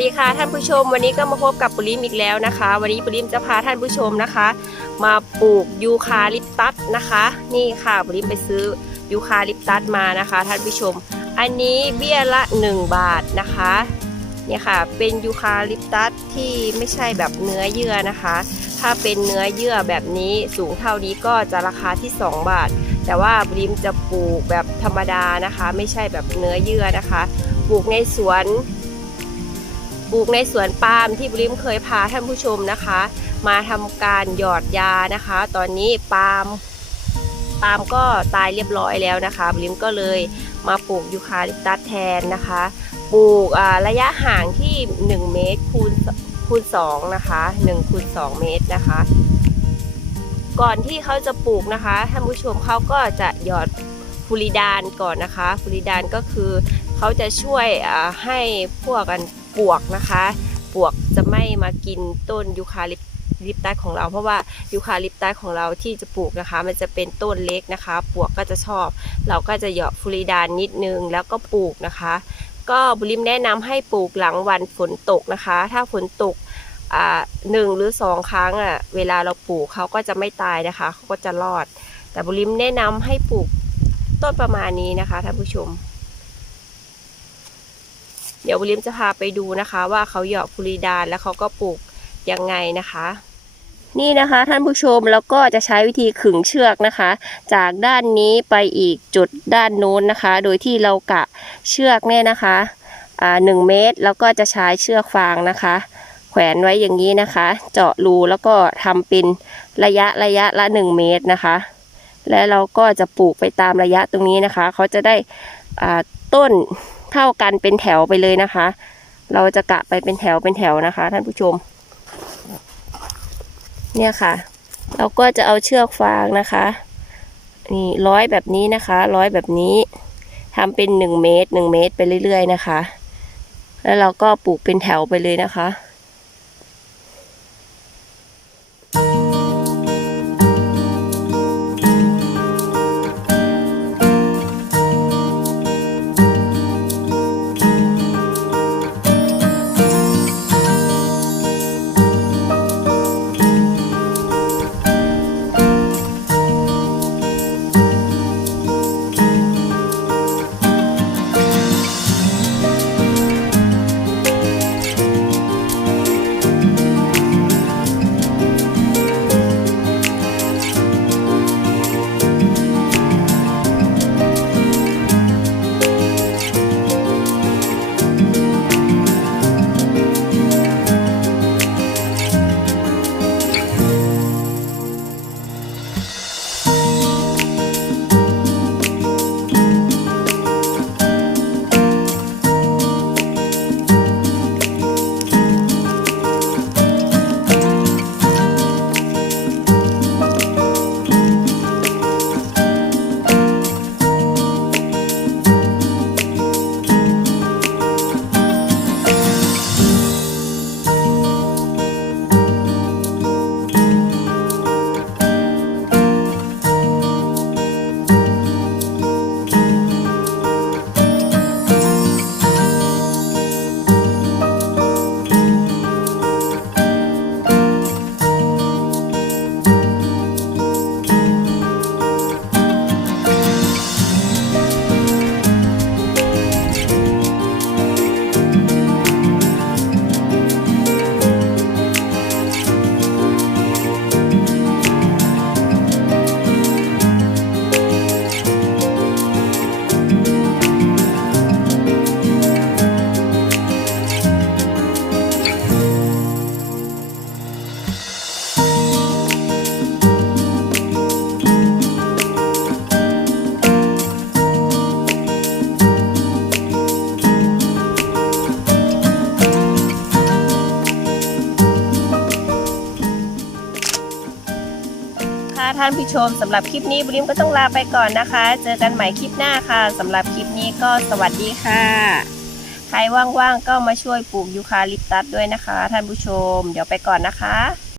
ดีค่ะท่านผู้ชม วันนี้ก็มาพบกับปุริมอีกแล้วนะคะ วันนี้ปุริมจะพาท่านผู้ชมนะคะ มาปลูกยูคาลิปตัสนะคะ นี่ค่ะปุริมไปซื้อยูคาลิปตัสมานะคะ ท่านผู้ชม อันนี้เบี้ยละ 1 บาทนะคะเนี่ยค่ะเป็นยูคาลิปตัสที่ไม่ใช่แบบเนื้อเยื่อนะคะ ถ้าเป็นเนื้อเยื่อแบบนี้สูงเท่านี้ก็จะราคาที่ 2 บาท แต่ว่าบริมจะปลูกแบบธรรมดานะคะ ไม่ใช่แบบเนื้อเยื่อนะคะ ปลูกในสวน ปลูกในสวนปาล์มที่บริมเคยพาท่านผู้ชมนะคะ มาทำการหยอดยานะคะ ตอนนี้ปาล์มปาล์มก็ตายเรียบร้อยแล้วนะคะบริมก็เลยมาปลูกยูคาลิปตัสแทนนะคะ ปลูกระยะห่างที่ 1 เมตรคูณคูณ2นะคะ1คูณ2เมตรนะคะ ก่อนที่เขาจะปลูกนะคะท่านผู้ชมเขาก็จะหยอดฟูริดานก่อนนะคะฟูริดานก็คือเขาจะช่วยให้พวกกัน ปวกนะคะ ปวกจะไม่มากินต้นยูคาลิปลิปตัสของเราเพราะว่ายูคาลิปตัสของเราที่จะปลูกนะคะ มันจะเป็นต้นเล็กนะคะ ปวกก็จะชอบ เราก็จะเหยอดฟูริดานนิดนึงแล้วก็ปลูกนะคะ ก็บุริมแนะนำให้ปลูกหลังวันฝนตกนะคะ ถ้าฝนตกอ่าหนึ่งหรือสองครั้งอะเวลาเราปลูกเขาก็จะไม่ตายนะคะเขาก็จะรอด แต่บุริมแนะนำให้ปลูกต้นประมาณนี้นะคะท่านผู้ชม เดี๋ยวบุริมจะพาไปดูนะคะ ว่าเขาเหยาะฟูริดานแล้วเขาก็ปลูกยังไงนะคะ นี่นะคะท่านผู้ชมแล้วก็จะใช้วิธีขึงเชือกนะคะ จากด้านนี้ไปอีกจุดด้านโน้นนะคะ โดยที่เรากะเชือกเนี่ยนะคะอ่าหนึ่งเมตรแล้วก็จะใช้เชือกฟางนะคะ แขวนไว้อย่างนี้นะคะ เจาะรูแล้วก็ทำเป็นระยะระยะละ 1 เมตรนะคะ แล้วเราก็จะปลูกไปตามระยะตรงนี้นะคะ เขาจะได้อ่าต้น เท่ากันเป็นแถวไปเลยนะคะ เราจะกะไปเป็นแถวเป็นแถวนะคะ ท่านผู้ชม เนี่ยค่ะ เราก็จะเอาเชือกฟางนะคะ นี่ร้อยแบบนี้นะคะ ร้อยแบบนี้ทำเป็นหนึ่งเมตรหนึ่งเมตรไปเรื่อยๆนะคะ แล้วเราก็ปลูกเป็นแถวไปเลยนะคะค่ะ ท่านผู้ชมสำหรับคลิปนี้บริมก็ต้องลาไปก่อนนะคะ เจอกันใหม่คลิปหน้าค่ะสำหรับคลิปนี้ก็สวัสดีค่ะ ใครว่างๆก็มาช่วยปลูกยูคาลิปตัสด้วยนะคะ ท่านผู้ชม เดี๋ยวไปก่อนนะคะ